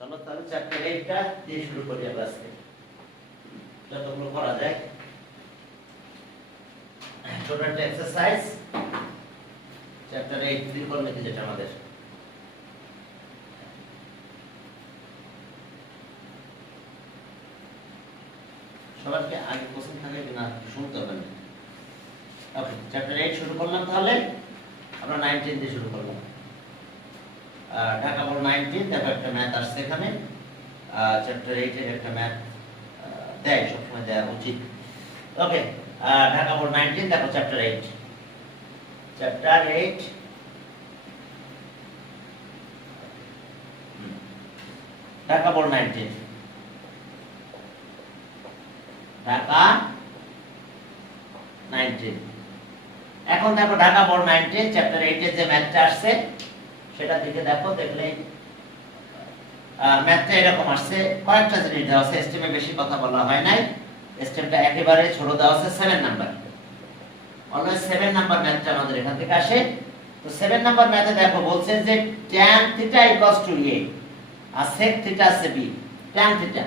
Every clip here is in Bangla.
চলো তাহলে চ্যাপ্টার 8টা দিয়ে শুরু করি আমরা আজকে যতগুলো করা যায়। ছোট একটা এক্সারসাইজ চ্যাপ্টার 8 ত্রিকোণমিতি যেটা আমাদের সবাইকে আগে কোশ্চেন থাকে কিনা শুনতে হবে না। ওকে, চ্যাপ্টার 8 শুরু করলাম। তাহলে আমরা 19 দিয়ে শুরু করলাম। ঢাকা বোর্ড 19 দেখো একটা ম্যাথ আসছে এখানে। চ্যাপ্টার 8 এর একটা ম্যাথ দেয়, সবসময় দেওয়া উচিত। ওকে, ঢাকা বোর্ড 19 দেখো চ্যাপ্টার 8 ঢাকা বোর্ড 19 ঢাকা 19। এখন দেখো ঢাকা বোর্ড 19 চ্যাপ্টার 8 এর যে ম্যাথটা আসছে সেটা দিকে দেখো। দেখলে ম্যাথটা এরকম আসছে। কয়েকটা জিনিস দেওয়া আছে, এস্টিমে বেশি কথা বলা হয় নাই। এস্টিমটা একেবারে ছোট দেওয়া আছে 7 নাম্বার। অলওয়েজ 7 নাম্বার ম্যাথটা আমাদের এখান থেকে আসে। তো 7 নাম্বার ম্যাথে দেখো বলছে যে tan θ = a আর sec θ আছে b। tan θ = a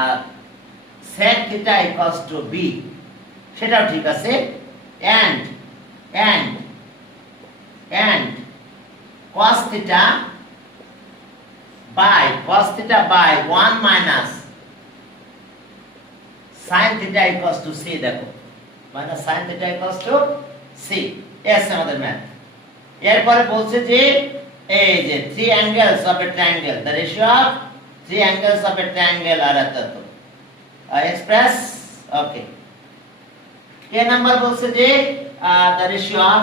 R sec θ = b, সেটাও ঠিক আছে। and cos θ by 1 minus sin θ = c। দেখো minus sin θ = c। এস আমাদের ম্যাথ। এরপরে বলছে যে এই যে 3 angles of a triangle, the ratio of 3 angles of a triangle are এত express। ওকে, কে নাম্বার বলছে যে the ratio of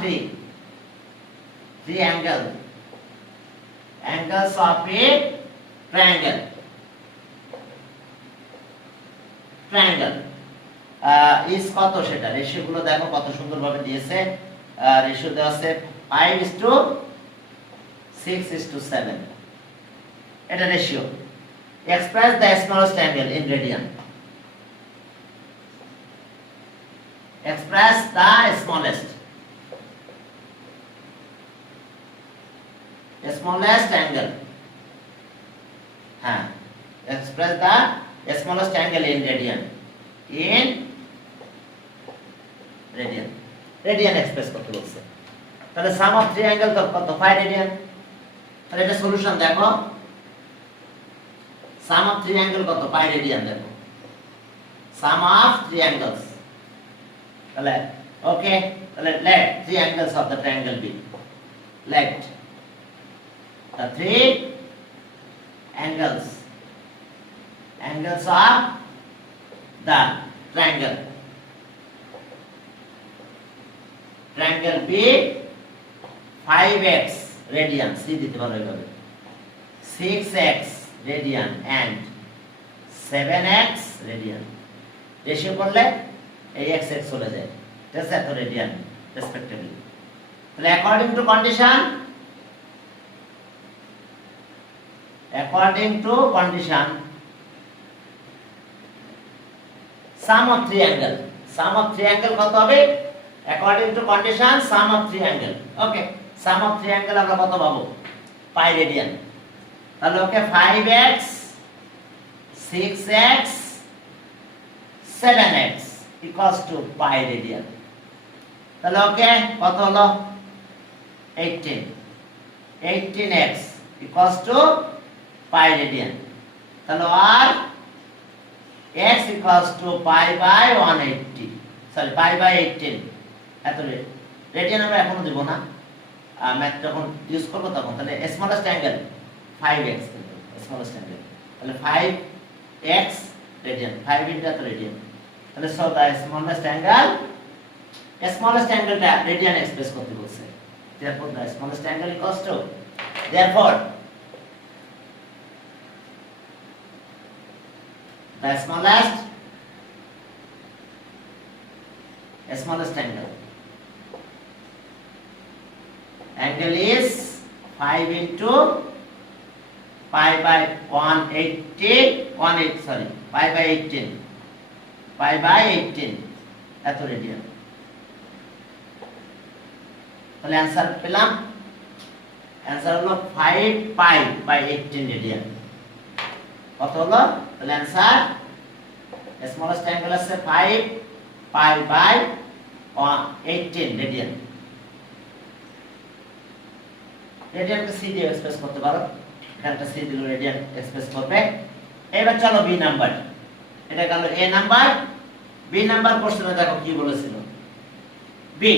three angles of a triangle is কত, সেটা রেশিও গুলো দেখো কত সুন্দরভাবে দিয়েছে। রেশিও দেওয়া আছে 5:6:7। এটা ratio. Express the smallest angle in radian. Express the smallest angle. Express the smallest angle in radian. Radian express করতে বলছে। তাহলে sum of 3 angle কত 5 radian। তাহলে এটা সলিউশন দেখো। sum of 3 angle কত 5 radian। দেখো sum of 3 angles। তাহলে ওকে, তাহলে let 3 angles of the triangle be, let the 3 angles of the triangle be 5x radian, c দিতে পারো এইভাবে, 6x radian and 7x radian। Ratio করলে এই x x চলে যায়, ঠিক আছে, এত রেডিয়ান রেসপেক্টিভলি। তাহলে according to condition sum of 3 angle কত হবে according to condition sum of 3 angle। Okay, sum of 3 angle আমরা কত পাবো 5 রেডিয়ান। তাহলে ওকে 5x 6x 7x equals to pi radian। তাহলে ওকে কত হলো 18x equals to pi radian। তাহলে আর x equals to pi by 180, sorry pi by 18 এত রেডিয়ান আমরা এখনো দেব না, ম্যাথ যখন ইউজ করব তখন। তাহলে smallest angle 5x, smallest angle তাহলে 5x রেডিয়ান, 5 ইনটু এত রেডিয়ান। তাহলে সো দা স্মলেস্ট অ্যাঙ্গেলটা রেডিয়ান এক্সপ্রেস করতে বলছে। therefore the smallest angle equals to, therefore the smallest angle is 5 into pi by 180 pi by 18 এত রেডিয়ান। তাহলে অ্যান্সার পেলাম, অ্যান্সার হলো 5 পাই বাই 18 রেডিয়ান। কত হলো? তাহলে অ্যান্সার স্মলেস্ট অ্যাঙ্গেল আছে 5 পাই বাই 18 রেডিয়ান। রেডিয়ানকে সি দিয়ে এক্সপ্রেস করতে পারো, এখানটা সি দিলে রেডিয়ান এক্সপ্রেস করবে। এবার চলো বি নাম্বার, এটা গেল এ নাম্বার। বি নাম্বার কোশ্চেনে দেখো কি বলেছিল বি,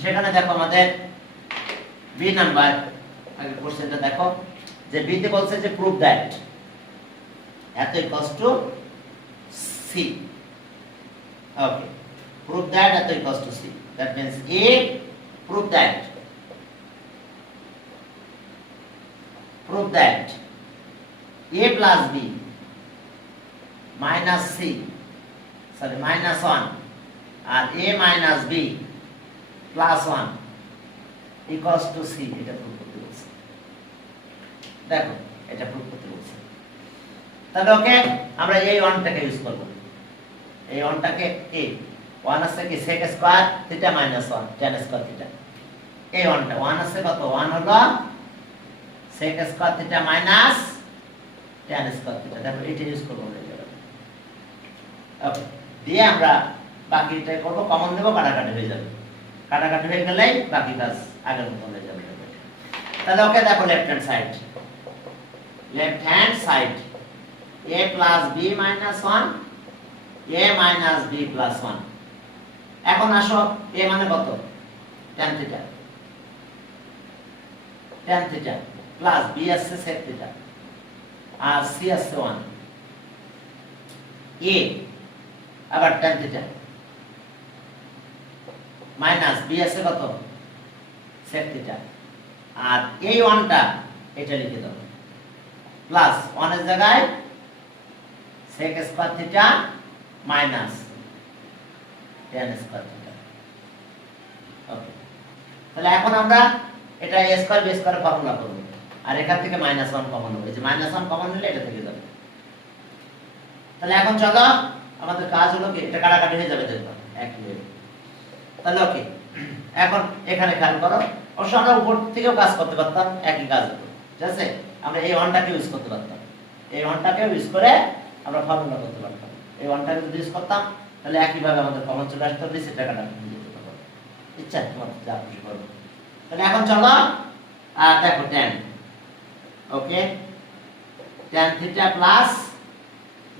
সেখানে দেখো আমাদের বি নাম্বার আগে কোশ্চেনটা দেখো, যে বি তে বলছে যে প্রুভ দ্যাট এত equals to C. Okay, prove that এত equals to C, that means A prove that a plus b minus c, sorry minus 1 আর a minus b plus 1 equals to c, এটা প্রুভ করতে বলছে। দেখো এটা প্রুভ করতে বলছে, তাহলে ওকে আমরা এই 1টাকে ইউজ করব। এই 1টাকে a 1 আছে কি sec square theta minus 1 tan square theta. এই 1টা 1 আছে কত? 1 হলো sec square theta minus tan square theta. দেখো এটা ইউজ করব আমরা। ওকে, দিয়ে আমরা বাকিটা করব, কমন দেব, কাটাকাটি হয়ে যাবে। কাটাকাটি হয়ে গেলেই বাকি কাজ আগের মতো হয়ে যাবে। তাহলে ওকে দেখো left hand side, left hand side a plus b minus 1 a minus b plus 1। এখন আসো a মানে কত? tan theta, tan theta plus b আছে sec থিটা আর c আছে 1, a আবার tan থিটা মাইনাস b আছে কত? sec theta. আর এই 1টা এটা লিখে দাও, প্লাস 1 এর জায়গায় sec square theta minus tan square theta. Okay, তাহলে এখন আমরা এটা a square b square formula করব, আর এখান থেকে -1 কমন হবে। যে -1 কমন নিলে এটা থেকে যাবে। তাহলে এখন চলো আমাদের কাজ হলো কি, এটা কাটাকাটি হয়ে যাবে, দেখো একই। তাহলে ওকে, এখন এখানে খেয়াল করো, অবশ্য আমরা উপর থেকেও কাজ করতে পারতাম, একই কাজ হতো, ঠিক আছে? আমরা এই 1টাকে ইউজ করতে পারতাম, এই 1টাকে ইউজ করে আমরা ফর্মুলা করতে পারতাম। এই 1টাকে যদি ইউজ করতাম তাহলে একইভাবে আমাদের কমন চলে আসতো, নিচে টাকাটা যেতে পারবো, ইচ্ছা তোমার যা খুশি করবো। তাহলে এখন চলো আর দেখো tan, ওকে tan থিটা প্লাস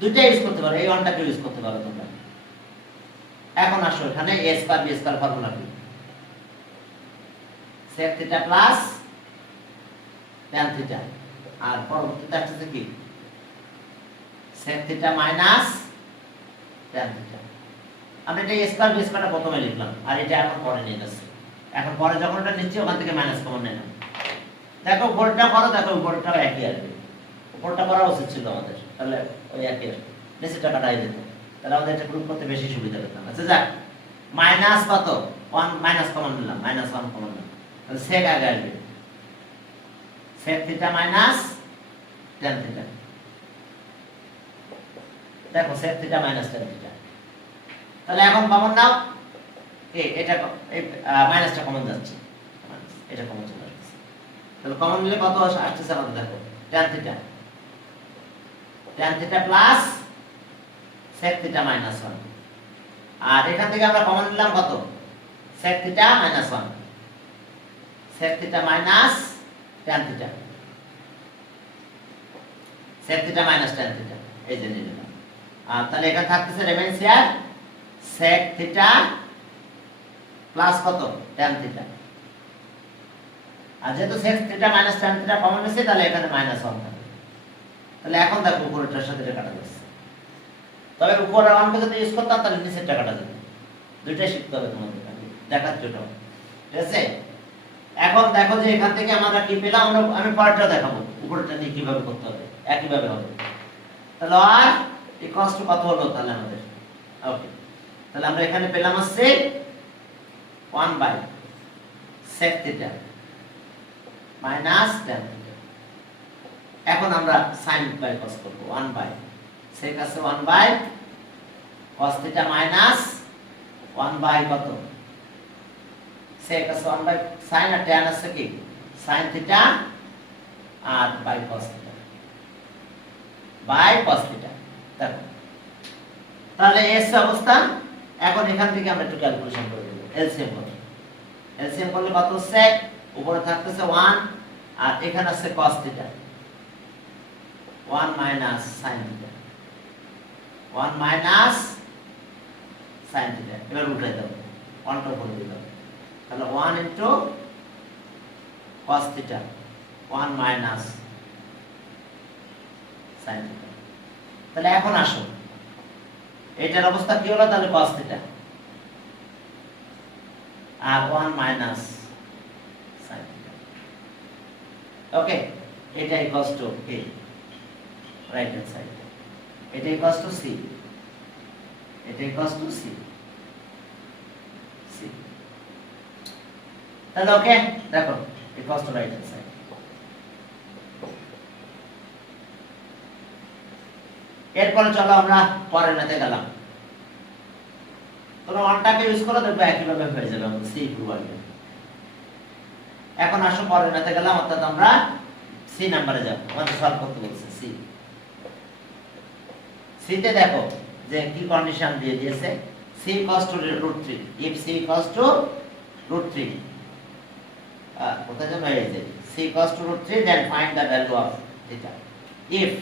দুইটা ইউজ করতে পারো, এই 1টাকে ইউজ করতে পারো তোমরা। এখন আসো এখানে a square b square formula কি, sec theta plus tan theta, আর পরবর্তীতে আসছে কি sec theta minus tan theta. আমরা এটা a স্কয়ার b স্কয়ারটা প্রথমে লিখলাম, আর এটা এখন পরে নিয়ে যাচ্ছি। এখন পরে যখন এটা নিচ্ছি ওখান থেকে মাইনাস কমন নেন। দেখো উপরটা করো, দেখো উপরটাও একই আসবে, উপরটা করা উচিত ছিল আমাদের, তাহলে ওই একই আসবে, নিচেটা কাটাই যেত, তাহলে আমাদের এটা গ্রুপ করতে বেশি সুবিধা পেতাম। আচ্ছা যাক, মাইনাস কত? 1 মাইনাস কমন নিলাম, -1 কমন নিলাম, তাহলে sec আগে আসবে, sec theta minus tan theta. দেখো sec theta minus tan theta. তাহলে এখন কমন নাও, এটা এই মাইনাসটা কমন যাচ্ছে, এটা কমন চলে আসছে। তাহলে কমন নিলে কত আসছে আমাদের? দেখো tan theta, tan theta plus sec theta minus 1, আর এখান থেকে আমরা কমন নিলাম কত? sec theta minus 1, sec theta minus tan theta, sec theta minus tan theta, এই যে নিলাম। আর তাহলে এখানে থাকতেছে remains here sec theta plus কত? tan theta. আর যেহেতু sec theta minus tan theta common আছে, তাহলে এখানে -1 থাকবে। তাহলে এখন দেখো উপরেরটার সাথে এটা কাটা যাচ্ছে, তবে উপরের 1 কে যদি ইউজ করতাম তাহলে নিচেরটা কাটা যেত। দুইটাই শিখতে হবে তোমাদের, দেখাচ্ছি ওটা, ঠিক আছে? এখন দেখো যে এখান থেকে আমরা কি পেলাম, আমি পরেরটা দেখাবো উপরেরটা নিয়ে কিভাবে করতে হবে, একই ভাবে হবে। তাহলে আর ইকুয়ালস টু কত হলো তাহলে আমাদের? ওকে, তাহলে আমরা এখানে পেলাম হচ্ছে 1 by sec theta minus tan theta. এখন আমরা sin বাই cos করব, 1 বাই sec আছে 1 by cos theta minus 1 by কত sec আছে 1 বাই sin আর tan আছে কি sin থিটা আর বাই cos থিটা দেখো তাহলে এস অবস্থা। এখন এখান থেকে আমরা একটু ক্যালকুলেশন করে দেব এলসিএম কত। এলসিএম করলে কত sec উপরে থাকতেছে 1 আর এখানে আছে cos theta 1 minus sin theta 1 minus sin theta এবার উল্টাই দাও 1 টা করে দিলাম তাহলে 1 into cos theta 1 minus sin theta. তাহলে এখন আসো এটার অবস্থা কি হলো তাহলে cos থিটা আর 1 মাইনাস sin থিটা। ওকে এটা equals to a right hand side এটা ইকুয়ালস টু c এটা ইকুয়ালস টু c তাহলে ওকে দেখো equals to right hand side. এরপরে চলো আমরা পরের ম্যাথে গেলাম। তোমরা ওয়ানটাকে ইউজ করো দেখবে একইভাবে হয়ে যাবে আমাদের সি ইকুয়াল। এখন আসো পরের ম্যাথে গেলাম অর্থাৎ আমরা সি নাম্বারে যাব। আমাদের সলভ করতে বলছে সি। সিতে দেখো যে কি কন্ডিশন দিয়ে দিয়েছে c equals to √3 if c equals to √3 কোথায় যেন এই যে c equals to √3 then find the value of theta if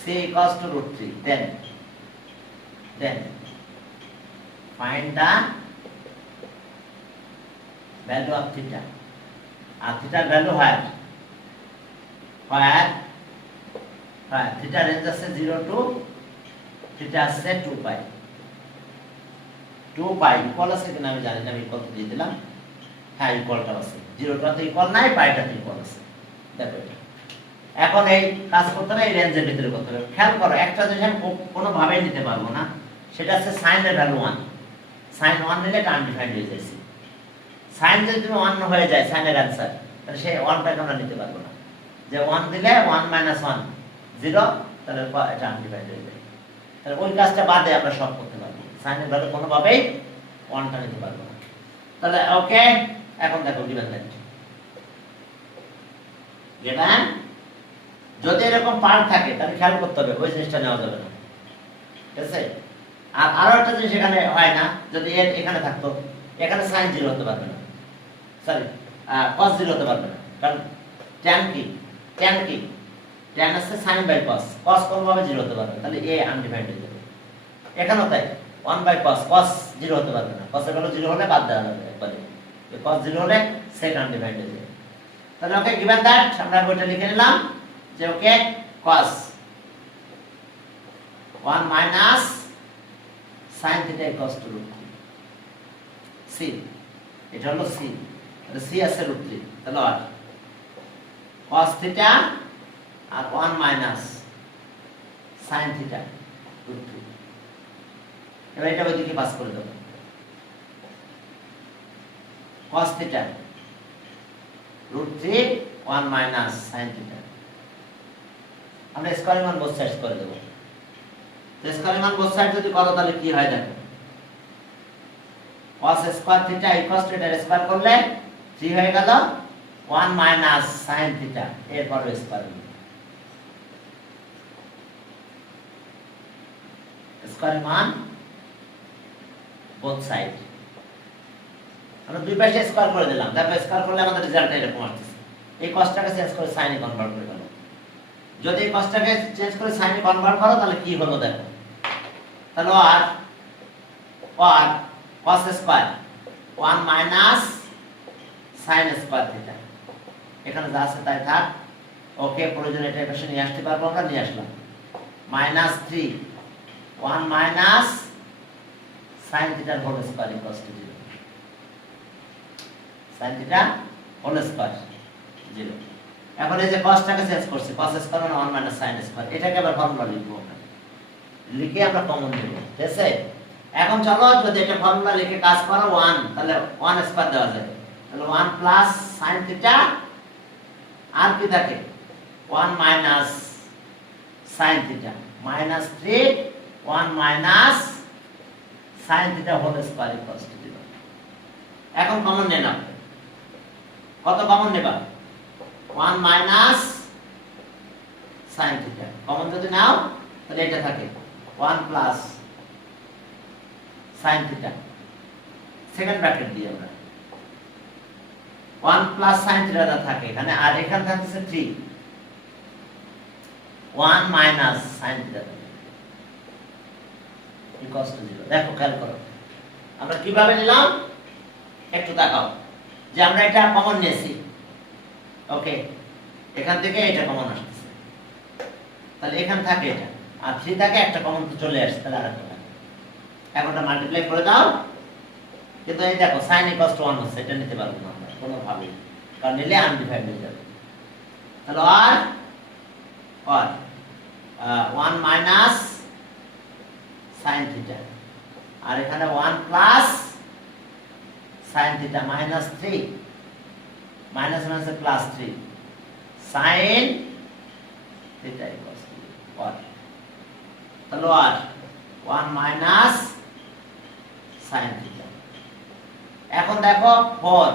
c equals to √3 then find the value of theta R theta value where theta range আছে 0 to theta আছে 2 পাই ইকুয়াল আছে কিনা আমি জানি না আমি কত দিয়ে দিলাম হ্যাঁ ইকুয়ালটা আছে 0 টাতে ইকুয়াল নাই পাইটাতে ইকুয়াল আছে দেখো এটা এখন এই কাজ করতে হবে এই রেঞ্জের ভিতরে করতে হবে। খেয়াল করো একটা জিনিস আমি কোনো ভাবেই নিতে পারবো না সেটা আছে sin এর ভ্যালু 1 sin 1 নিলে এটা আনডিফাইন্ড হয়ে যাচ্ছে sin যদি 1 হয়ে যায় sin এর आंसर তাহলে সেই 1 টাকে আমরা নিতে পারবো না যে 1 দিলে 1 - 1 0 তাহলে এটা আনডিফাইন্ড হয়ে যায়। তাহলে ওই কাজটা বাদে আমরা সব করতে পারবো sin এর ভ্যালু কোনো ভাবেই 1 টা নিতে পারবো না। তাহলে ওকে এখন দেখো গিভেন দ্যাট গিভেন যদি এরকম পার্ট থাকে তাহলে খেয়াল করতে হবে ওই জিনিসটা নেওয়া যাবে না ঠিক আছে। আর আরো একটা জিনিস এখানে হয় না যদি এখানে থাকতো এখানে sin 0 হতে পারবে না সরি cos 0 হতে পারবে না কারণ tan কি tan আছে sin বাই cos কোন ভাবে 0 হতে পারবে তাহলে a আনডিফাইন্ড হয়ে যাবে। এখানেও তাই 1 বাই cos 0 হতে পারবে না cos এর ভ্যালু 0 হলে বাদ দেওয়া যাবে একবারে cos 0 হলে সেক আনডিফাইন্ড হয়ে যাবে। তাহলে ওকে গিভেন দ্যাট আমরা ওটা লিখে নিলাম যে ওকে cos 1 minus sin theta equals to √3 c এটা হলো c তাহলে c আছে √3 তাহলে আর cos থিটা আর 1 মাইনাস sin থিটা √3 এবার এটা ওইদিকে পাস করে দেব cos theta √3 1 minus sin theta আমরা স্কয়ার মান বোথ সাইডস করে দেব। তো স্কয়ার মান বোথ সাইড যদি করো তাহলে কি হয় দেখো cos square theta equals two এটা স্কয়ার করলে 3 হয়ে গেল 1 মাইনাস sin থিটা এরপর স্কয়ার মান বোথ সাইড আমরা দুই পাশে স্কয়ার করে দিলাম দেখো স্কয়ার করলে আমাদের রেজাল্ট এরকম আসছে। এই cosটাকে চেঞ্জ করে sin এ কনভার্ট করে দাও যদি এই cosটাকে চেঞ্জ করে sin এ কনভার্ট করো তাহলে কি হলো দেখো তাহলে আর cos square 1 minus sin square theta এখানে যা আছে তাই থাক ওকে প্রয়োজন এটা পাশে নিয়ে আসতে পারবো আমরা নিয়ে আসলাম -3 1 minus sin theta whole square equals to 0 sin theta whole square 0। এখন এই যে cosটাকে চেঞ্জ করছি cos স্কয়ার মানে 1 মাইনাস sin স্কয়ার এটাকে আবার ফর্মুলা লিখবো আমরা লিখে আমরা কমন নেব ঠিক আছে। এখন চলো যদি এটা ফর্মুলা লিখে কাজ করো 1 তাহলে 1 স্কয়ার দেওয়া যায় তাহলে 1 প্লাস sin থিটা আর কি থাকে 1 minus sin theta -3 1 minus sin theta whole square equals to 0। এখন কমন নেন আপনি, কত কমন নেবা? 1 মাইনাস sin theta কমন যদি নাও তাহলে এটা থাকে 1 plus sin theta, second bracket দিয়ে আমরা 1 প্লাস sin theta থাকে এখানে, আর এখানে থাকছে 3, 1 minus sin theta equals to 0। দেখো খেয়াল করো আমরা কিভাবে নিলাম, একটু তাকাও যে আমরা এটা কমন নিয়েছি। ওকে, এখান থেকে এটা কমন আসছে, তাহলে এখানে থাকে এটা, আর 3 থাকে, একটা কমন তো চলে আসছে, তাহলে আরেকটা থাকে। এখন এটা মাল্টিপ্লাই করে দাও, কিন্তু এই দেখো sin ইকুয়ালস টু 1 হচ্ছে, এটা নিতে পারবো না আমরা কোনোভাবেই, কারণ নিলে আনডিভাইড হয়ে যাবে। তাহলে আর 1 মাইনাস sin theta, আর এখানে 1 plus sin theta minus 3, minus minus plus 3 sin theta equals two 1। তাহলে 1 মাইনাস sin theta। এখন দেখো 4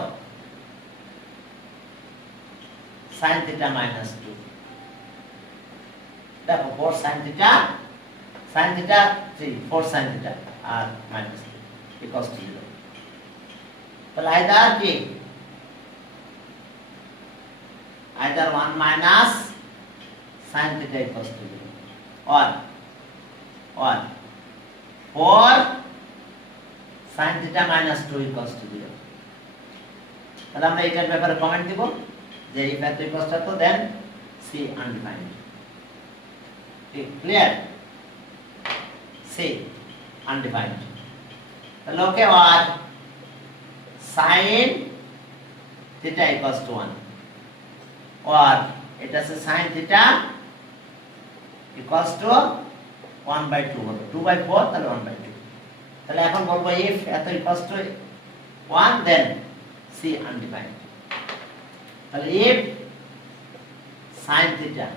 sin theta মাইনাস 2, দেখো 4 sin theta 3, 4 sin theta আর মাইনাস 3 ইকুয়ালস টু 0। তাহলে either 1 minus sin theta equals to 0 or 4 sin theta minus 2 equals to 0। তাহলে আমরা এটার ব্যাপারে কমেন্ট দিব যে if at equals to then C undefined। ঠিক ক্লিয়ার? C undefined। তাহলে ওকে, আর sin theta equals to 1, or এটা আছে sin theta equals to 1/2 হবে, 2/4 তাহলে 1/2। তাহলে এখন বলবো if এত equals to 1 then C undefined। তাহলে if sin theta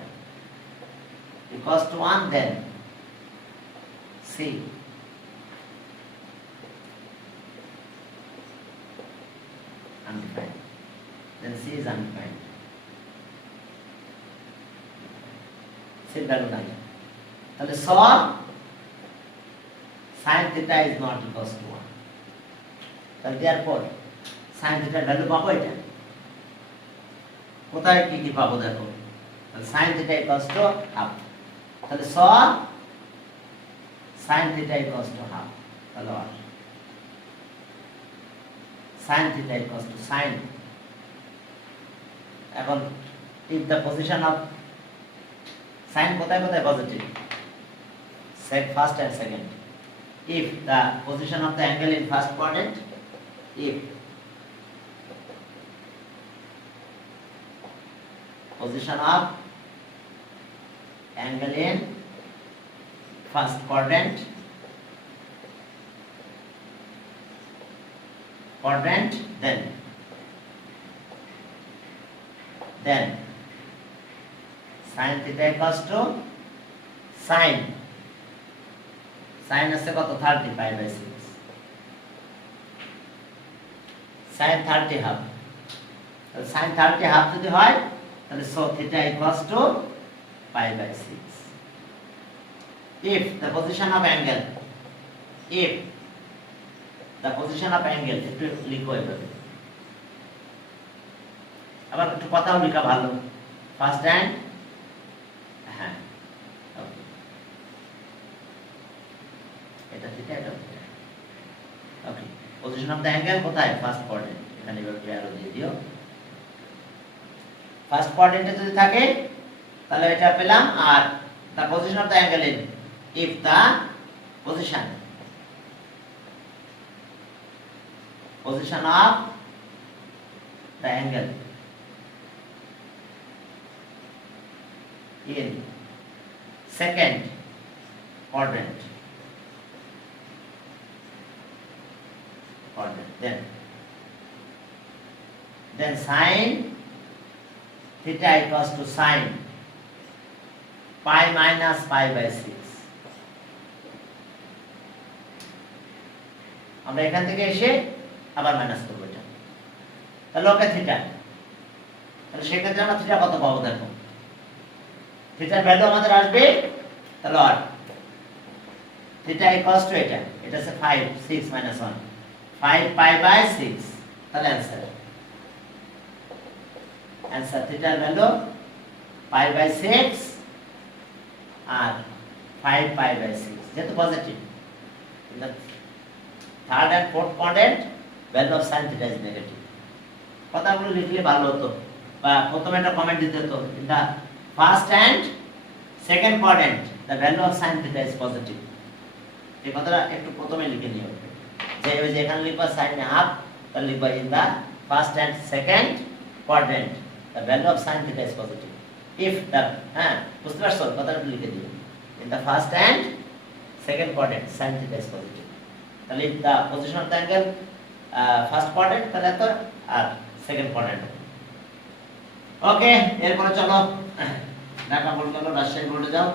equals to 1 then C undefined, then C is undefined, C value নাই। তাহলে sin theta is not equals to 1, তাহলে therefore sin theta ভ্যালু পাবো এটা কোথায়, কি কি পাবো দেখো, তাহলে sin theta equals to half, তাহলে sin theta equals to half, তাহলে sin theta equals to sin, এখন if the position of sin কোথায় কোথায় positive, first and second, if the position of the angle in first quadrant, if position of angle in first quadrant, then sin theta equals to sin আছে কত 30/6, sin 30 half, তাহলে sin 30 half যদি হয় তাহলে so theta equals to pi/6। if the position of angle একটু লিখো এভাবে, আবার একটু কথাও লেখা ভালো, ফার্স্ট অ্যান্ড হ্যাঁ এটা ঠিক আছে। ওকে, পজিশন অফ দ্য অ্যাঙ্গেল কোথায়, ফার্স্ট কোয়াড্রেন্ট, এখানে এভাবে অ্যারো দিয়ে দিও। ফার্স্ট কোয়াড্রেন্টে যদি থাকে তাহলে এটা পেলাম, are the position of the angle in if the position of the angle in second quadrant, then sin theta equals to sin pi minus pi/6, আমরা এখান থেকে এসে আবার মাইনাস করবো এটা। তাহলে ওকে থিটা, তাহলে সেক্ষেত্রে আমরা থিটা কত পাবো দেখো, থিটার ভ্যালু আমাদের আসবে তাহলে আর থিটা ইকুয়ালস টু এটা হচ্ছে 5 6 মাইনাস 1 5 পাই বাই 6, তাহলে অ্যানসার থিটার ভ্যালু পাই বাই 6 আর 5 পাই বাই 6, যেহেতু positive. In the third and fourth quadrant, value of sin theta is negative. কথাগুলো লিখলে ভালো হতো, বা প্রথমে একটা কমেন্ট দিতে হতো, in the first and second quadrant the value of sin theta is positive। এই কথাটা একটু প্রথমে লিখে নিও, যে ওই যে এখানে লিখবা sin half, তাহলে লিখবা in the first and second quadrant the value of sin theta is positive if the, হ্যাঁ বুঝতে পারছো, কথাটা লিখে দিও, in the first and second quadrant sin theta is positive। তাহলে the position of the angle first quadrant তাহলে তো আর সেকেন্ড কোয়াড্রেন্ট। ওকে, এরপরে চলো ঢাকা বোর্ড গেল, রাজশাহী বোর্ডে যাও,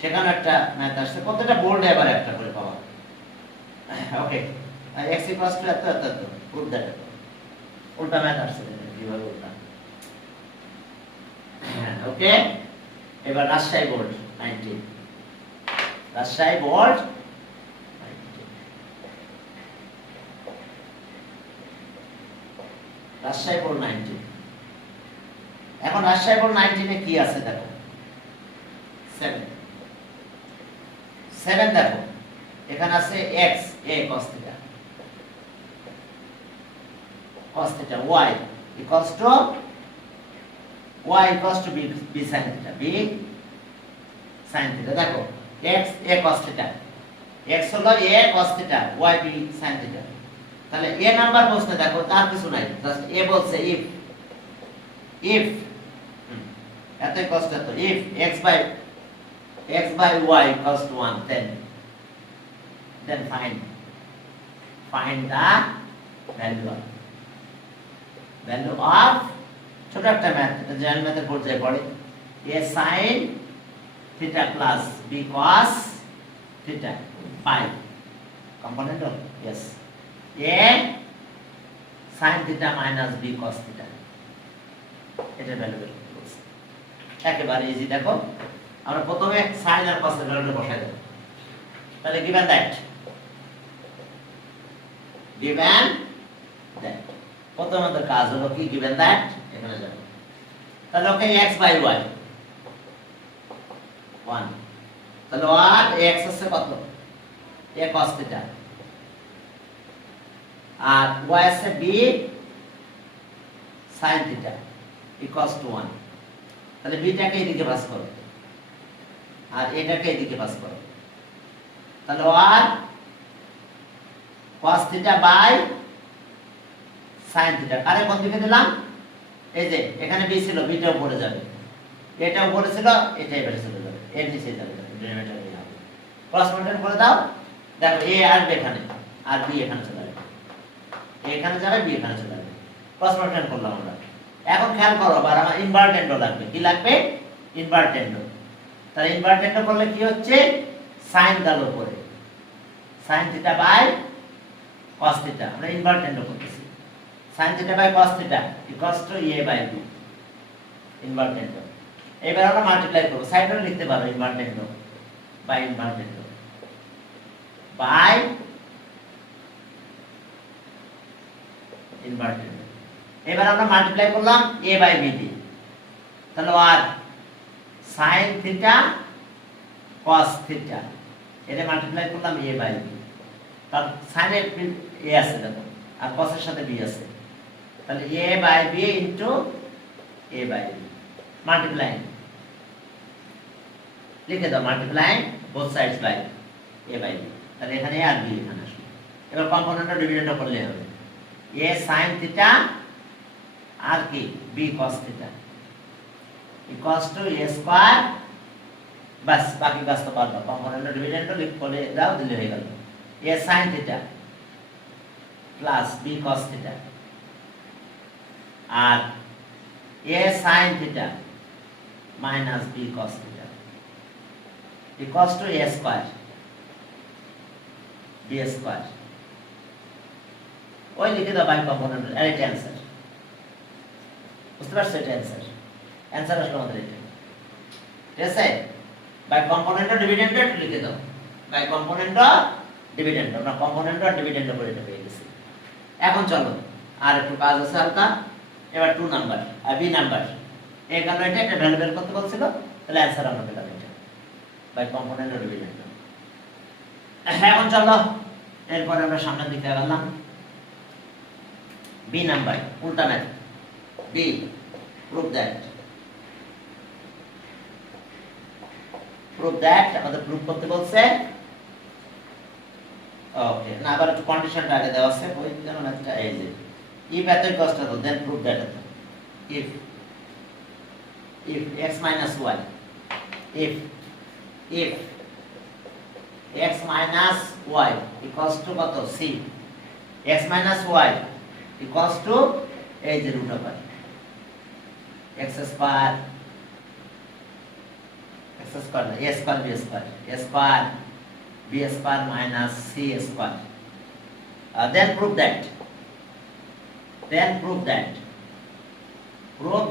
সেখানে একটা ম্যাথ আসছে, প্রত্যেকটা বোর্ডে এবার একটা করে পাওয়া। ওকে, x equals to এত এত এত, প্রুফ দ্যাট উল্টা ম্যাথ আসছে, কিভাবে উল্টা। ওকে, এবার Rajshahi board 19, Rajshahi board Rajshahi board 19। এখন রাজশাহী বোর্ড 19 এ কি আছে দেখো, 7 দেখো, এখানে আছে x a cos theta y equals to b sin theta, b sin theta। দেখো x a cos theta, x হলো a cos theta, y b sin theta। তাহলে a নাম্বার প্রশ্নে দেখো তার কিছু নাই, জাস্ট a বলছে if এতই কষ্ট, তো if x by y equals to 1, then find the value of ছোট একটা ম্যাথ, এটা জেনারেল ম্যাথের পর্যায়ে পড়ে, a sin theta plus b cos theta pi component of, yes, a sin theta minus b cos theta, এটা ভ্যালু বের করতে বলছে। একেবারে ইজি, দেখো আমরা প্রথমে sin আর cos এর ভ্যালুটা বসাই দেব, তাহলে given that প্রথম আমাদের কাজ হলো কি, given that এখানে যাব, তাহলে ওকে x by y 1, তাহলে আর x আছে কত, a cos theta, R y আছে b sin theta equals to 1, তাহলে b টাকে এদিকে পাস করো আর এটাকে এদিকে পাস করো, তাহলে আর cos theta by sin theta, আরে কোন দিকে দিলাম, এই যে এখানে b ছিল, b টা উপরে যাবে, এটা উপরে ছিল, এটা এবারে চলে যাবে, এর নিচে যাবে, ডিনোমিনেটর এ হবে, ক্রস মাল্টিপ্লাই করে দাও, দেখো a আসবে এখানে আর b এখানে চলে যাবে, a এখানে যাবে, b এখানে চলে যাবে, ক্রস মাল্টিপ্লাই করলাম আমরা। এখন খেয়াল করো, আর আমার ইনভার্টেন্ডো লাগবে, কি লাগবে, ইনভার্টেন্ডো। তাহলে ইনভার্টেন্ডো করলে কি হচ্ছে, sin গেল উপরে, sin theta by cos theta, আমরা ইনভার্টেন্ডো করতেছি, sin theta by cos theta equals to a by b, ইনভার্টেন্ডো। এবার আমরা মাল্টিপ্লাই করব, সাইডে লিখতে পারো ইনভার্টেন্ডো বাই ইনভার্টেন্ডো বাই ইনভার্টেন্ডো। এবার আমরা মাল্টিপ্লাই করলাম a by b দিয়ে, তাহলে আর sin theta cos theta, এটা মাল্টিপ্লাই করলাম a by b, তার sin এর a আছে দেখো, আর cos এর সাথে b আছে, তাহলে a by b into a by b, multiply লিখে দাও, multiply both sides by a by b, তাহলে এখানে a আর b এখানে আসবে। এবার কম্পোনেন্টটা ডিভিডেন্ট করলে হবে a sin theta আর কি b cos theta equals to a square, বাস বাকি কাজ তো পারবা, কম্পোনেন্ট ডিভিডেন্ট লিখ করে দাও, দিলে হয়ে গেল a sin theta plus b cos theta R a sin theta minus b cos theta equals to a square b square ওই লিখে দাও বাই কম্পোনেন্ট, আর এটা অ্যান্সার। বুঝতে পারছো? এটা অ্যান্সার, অ্যান্সার আসলে আমাদের এটা। ঠিক আছে, বাই কম্পোনেন্ট অফ ডিভিডেন্ড একটু লিখে দাও, বাই কম্পোনেন্ট অফ ডিভিডেন্ড। আমরা কম্পোনেন্ট অফ ডিভিডেন্ড করে এটা পেয়ে গেছি। এখন চলো আর একটু কাজ আছে হালকা। এবার 2 নাম্বার আর বি নাম্বার, এই কারণে এটা একটা ভ্যালু বের করতে বলছিল, তাহলে অ্যান্সার আমরা পেলাম এটা বাই কম্পোনেন্ট অফ ডিভিডেন্ড। এখন চলো এরপরে আমরা সামনের দিকে গেলাম। বি নাম্বার উল্টা ম্যাথ, বি প্রুভ দ্যাট আমাদের প্রুভ করতে বলছে। ওকে, না আবার একটু কন্ডিশনটা আগে দেওয়া আছে, ওই যেন ম্যাথটা এই যে if এত equals to then prove that এত, if x minus y, if x minus y equals to কত c, x minus y equals to এই যে root over x square, x square না, a square b square, a square b square minus c square. Then prove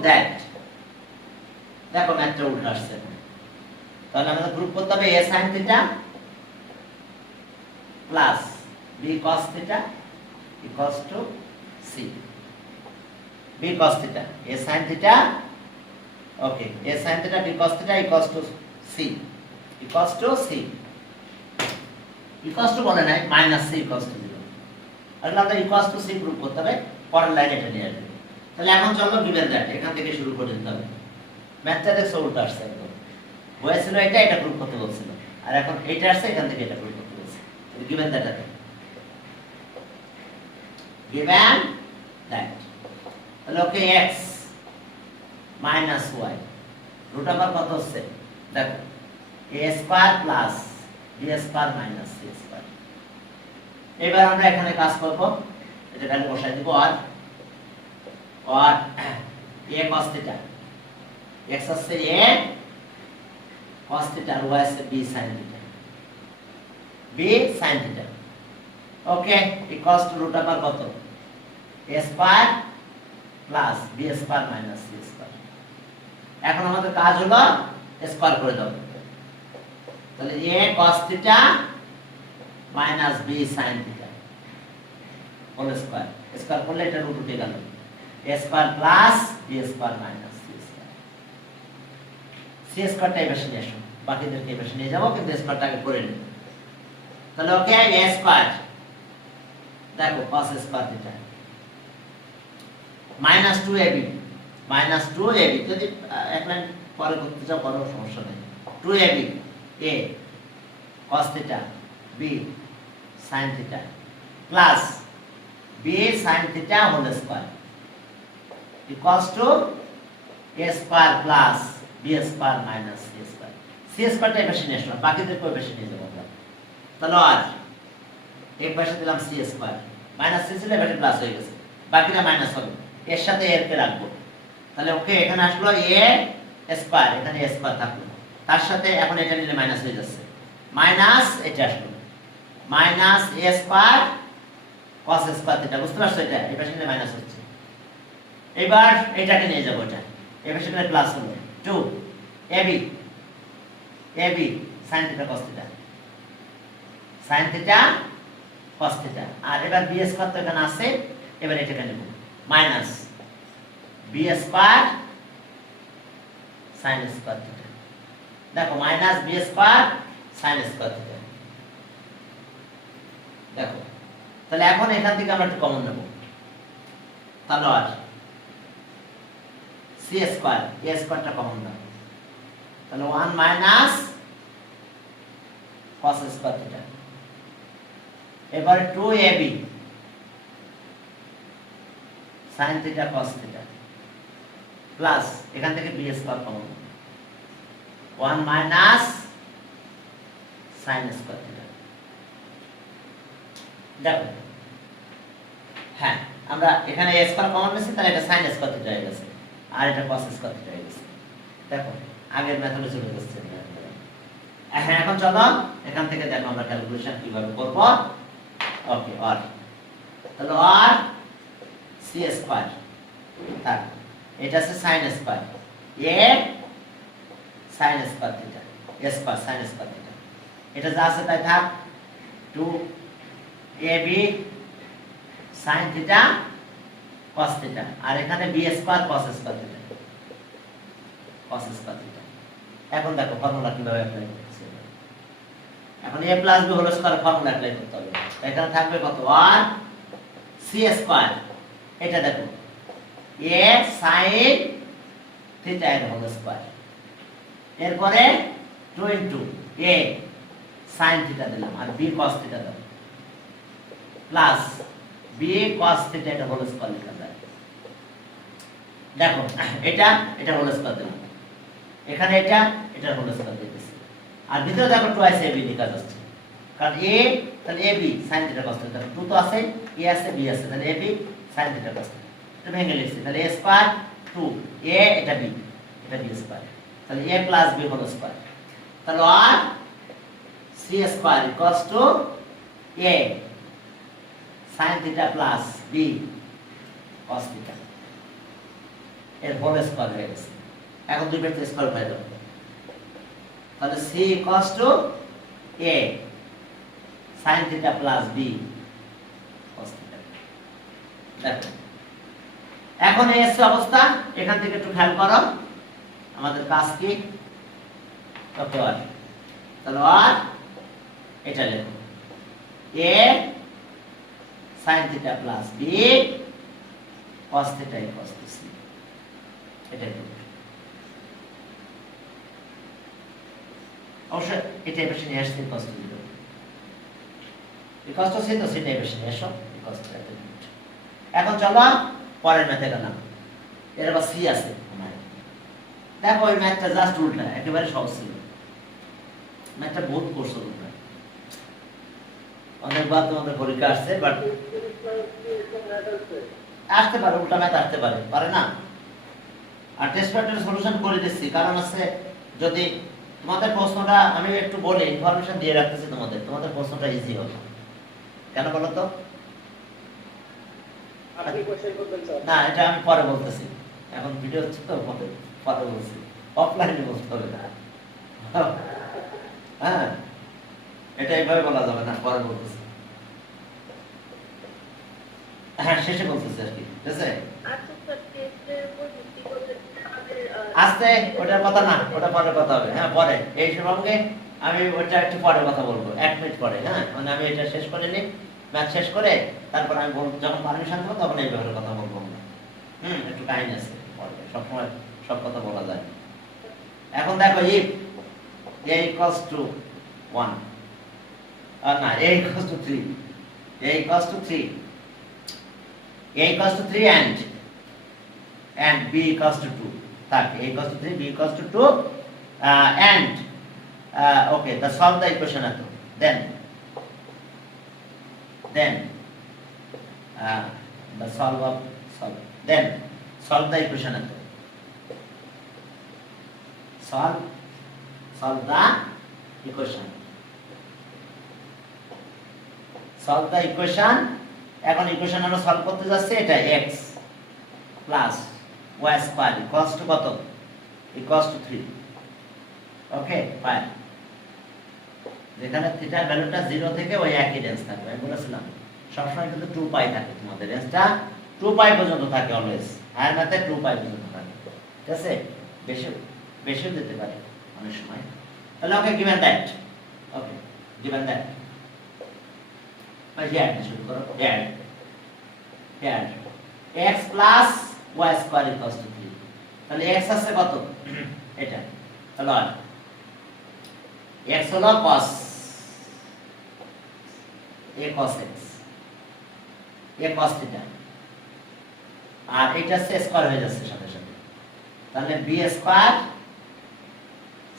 that, দেখো ম্যাথটা উল্টো আসছে, তাহলে আমাদের প্রুভ করতে হবে a sin theta plus b cos theta equals to c, b cos theta a sin theta, okay, a sin theta b cos theta equals to c, equals to বলে নাই, মাইনাস c equals to 0। তাহলে আমরা equals to c প্রুভ করতে হবে, পরের লাইন এটা নিয়ে আসবে। তাহলে এখন চলো গিভেন দ্যাট, এখান থেকে শুরু করে দিতে হবে। ম্যাথটা দেখো উল্টো আসছে একদম, হয়েছিল এটা প্রুভ করতে বলছিল, আর এখন এটা আসছে এখান থেকে এটা প্রুভ করতে বলছে। গিভেন দ্যাট, তাহলে okay x minus y root over কত হচ্ছে দেখো, a square plus b square minus c square. এবার আমরা এখানে কাজ করব, এটা ভ্যালু বসাই দিব, আর a cos থিটা, x হচ্ছে a cos থিটা আর y হচ্ছে b sin theta, okay, equals to root over কত a square plus b square minus c square. এখন আমাদের কাজ হলো স্কয়ার করে দাও, তাহলে a cos theta minus b sin theta whole square, square করলে এটা রুট উঠে গেল, a square plus b square minus c square. c স্কয়ারটা এই পাশে নিয়ে আসো, বাকিদেরকে এই পাশে নিয়ে যাবো, কিন্তু স্কয়ারটাকে করে নিই। তাহলে ওকে a স্কয়ার দেখো cos square theta minus 2ab, যদি এক লাইন পরে করতে চাও কোনো সমস্যা নেই, 2ab a cos থিটা b sin theta plus b sin theta whole square equals to a square plus b square minus c square. c স্কয়ারটা এই পাশে নিয়ে আসলাম, বাকিদেরকে ওই পাশে নিয়ে যাবো আমরা। তাহলে আর এই পাশে দিলাম c স্কয়ার, মাইনাস c ছিল এবারে প্লাস হয়ে গেছে, বাকিটা মাইনাস হবে, এর সাথে এর কে রাখবো। তাহলে ওকে এখানে আসলো a স্কয়ার, এখানে a স্কয়ার থাকলো, তার সাথে এখন এটা নিলে মাইনাস হয়ে যাচ্ছে, মাইনাস এটা আসলো minus a square cos square theta. বুঝতে পারছো? এটা এই পাশে নিলে মাইনাস হচ্ছে। এবার এটাকে নিয়ে যাব, এটা এই পাশে নিলে প্লাস হলো 2ab sin theta cos theta, আর এবার b স্কয়ার তো এখানে আছে, এবার এটাকে নেব minus b square sin square theta. দেখো minus b square sin square theta, দেখো। তাহলে এখন এখান থেকে আমরা একটু কমন নেব, তাহলে আর c স্কয়ার a স্কয়ারটা কমন নেব, তাহলে 1 মাইনাস cos স্কয়ার থিটা। এবার 2ab sin theta cos theta plus এখান থেকে b square common, 1 minus sin square theta. দেখো হ্যাঁ, আমরা এখানে a স্কয়ার কমন নিয়েছি, তাহলে এটা sin স্কয়ার থিটা হয়ে গেছে, আর এটা cos স্কয়ার থিটা হয়ে গেছে। দেখো আগের মেথডে চলে গেছে। হ্যাঁ, এখন চলো এখান থেকে দেখো আমরা ক্যালকুলেশন কিভাবে করব। ওকে, আর তাহলে আর সি স্কয়ার থাক, এটা আছে sine square A sine square theta square sine square theta, এটা যা আছে তাই থাক, 2 ab sine theta cos theta, আর এখানে b square cos square theta cos square theta. এখন দেখো ফর্মুলা কিভাবে অ্যাপ্লাই করতেছি। এখন a plus b whole square formula apply করতে হবে। এখানে থাকবে কত, আর সি স্কয়ার, এটা দেখো a sin থিটা এর হোল স্কয়ার, এরপরে 2 ইনটু a sin থিটা দিলাম আর b cos থিটা দিলাম, প্লাস b cos থিটা এটা হোল স্কয়ার লেখা যায়। দেখো এটা হোল স্কয়ার দিলাম, এখানে এটা হোল স্কয়ার দিতেছি, আর ভিতরে দেখো টুয়াইস ab লেখা যাচ্ছে, কারণ a তাহলে ab sin theta cos theta, 2 তো আছে, a আছে b আছে, তাহলে ab sin theta cos theta, এটা ভেঙে লিখছি, তাহলে a স্কয়ার 2 a এটা b স্কয়ার, তাহলে a plus b whole square, তাহলে আর C square equals to a sin theta plus b cos theta এর হোল স্কয়ার হয়ে গেছে। এখন দুই পেতে স্কয়ার হয়ে যাবে, তাহলে c equals to a sin theta plus b cos theta. দেখো এখন এই অবস্থা, এখান থেকে একটু খেয়াল করো আমাদের কাজ কি, কত আর, তাহলে আর এটা লেখো a sin theta plus b cos theta equals two c, এটাই তো অবশ্য এটা বেশি নিয়ে আসতে কষ্ট দিল, কষ্ট সে তো সেটাই বেশি নিয়ে আসো কষ্ট। এখন চলো পরের ম্যাথে গেলাম, এর আবার সি আছে, দেখো ওই ম্যাথটা জাস্ট উল্টা, একেবারে সহজ ছিল, ম্যাথটা বহুত করছো তোমরা, অনেকবার তোমাদের পরীক্ষা আসছে, বাট আসতে পারে উল্টা ম্যাথ আসতে পারে, পারে না। আর টেস্ট প্যাটার্ন সলিউশন করে দিচ্ছি, কারণ আছে যদি তোমাদের প্রশ্নটা আমি একটু বলি, ইনফরমেশন দিয়ে রাখতেছি তোমাদের প্রশ্নটা ইজি হবে। কেন বলো তো? না এটা আমি পরে বলতেছি, এখন ভিডিও হচ্ছে তো পরে বলছি, অফলাইনে বলতে হবে না। হ্যাঁ এটা এইভাবে বলা যাবে না, পরে বলতেছি, হ্যাঁ শেষে বলতেছি আর কি, ঠিক আছে? আস্তে ওটার কথা না, ওটা পরে কথা হবে, হ্যাঁ পরে এই সঙ্গে আমি ওটা একটু পরে কথা বলবো, 1 মিনিট পরে, হ্যাঁ মানে আমি এটা শেষ করে নিই, ম্যাথ শেষ করে তারপর আমি যখন পারমিশন দেবো তখন এই ব্যাপারে কথা বলবো আমরা। একটু কাহিনী আছে, পরে সবসময় সব কথা বলা যায়। এখন দেখো ইফ a equals to 1 না a equals to 3, a equals to 3, a equals to 3 and b equals to 2, tak a equals to 3 b equals to 2 and okay, the solve the equation ato, then the solve the equation ato, solve the equation। এখন ইকুয়েশন আমরা সলভ করতে যাচ্ছি, এটা x plus y square equals two কত, ইকুয়ালস টু 3, ওকে ফাইন। যেখানে থিটার ভ্যালুটা 0 থেকে ওই একই রেঞ্জ থাকবে, আমি বলেছিলাম সবসময় কিন্তু 2 পাই থাকে, তোমাদের রেঞ্জটা 2 পাই পর্যন্ত থাকে অলওয়েজ, হায়ার ম্যাথে 2 পাই পর্যন্ত থাকে, ঠিক আছে? বেশি দিতে পারে অনেক সময়। তাহলে okay given that, okay given that শুরু করো, x plus y square equals to 3, তাহলে x আছে কত, এটা তাহলে x হলো cos x, a cos theta, আর এটা সে স্কয়ার হয়ে যাচ্ছে সাথে সাথে, তাহলে b square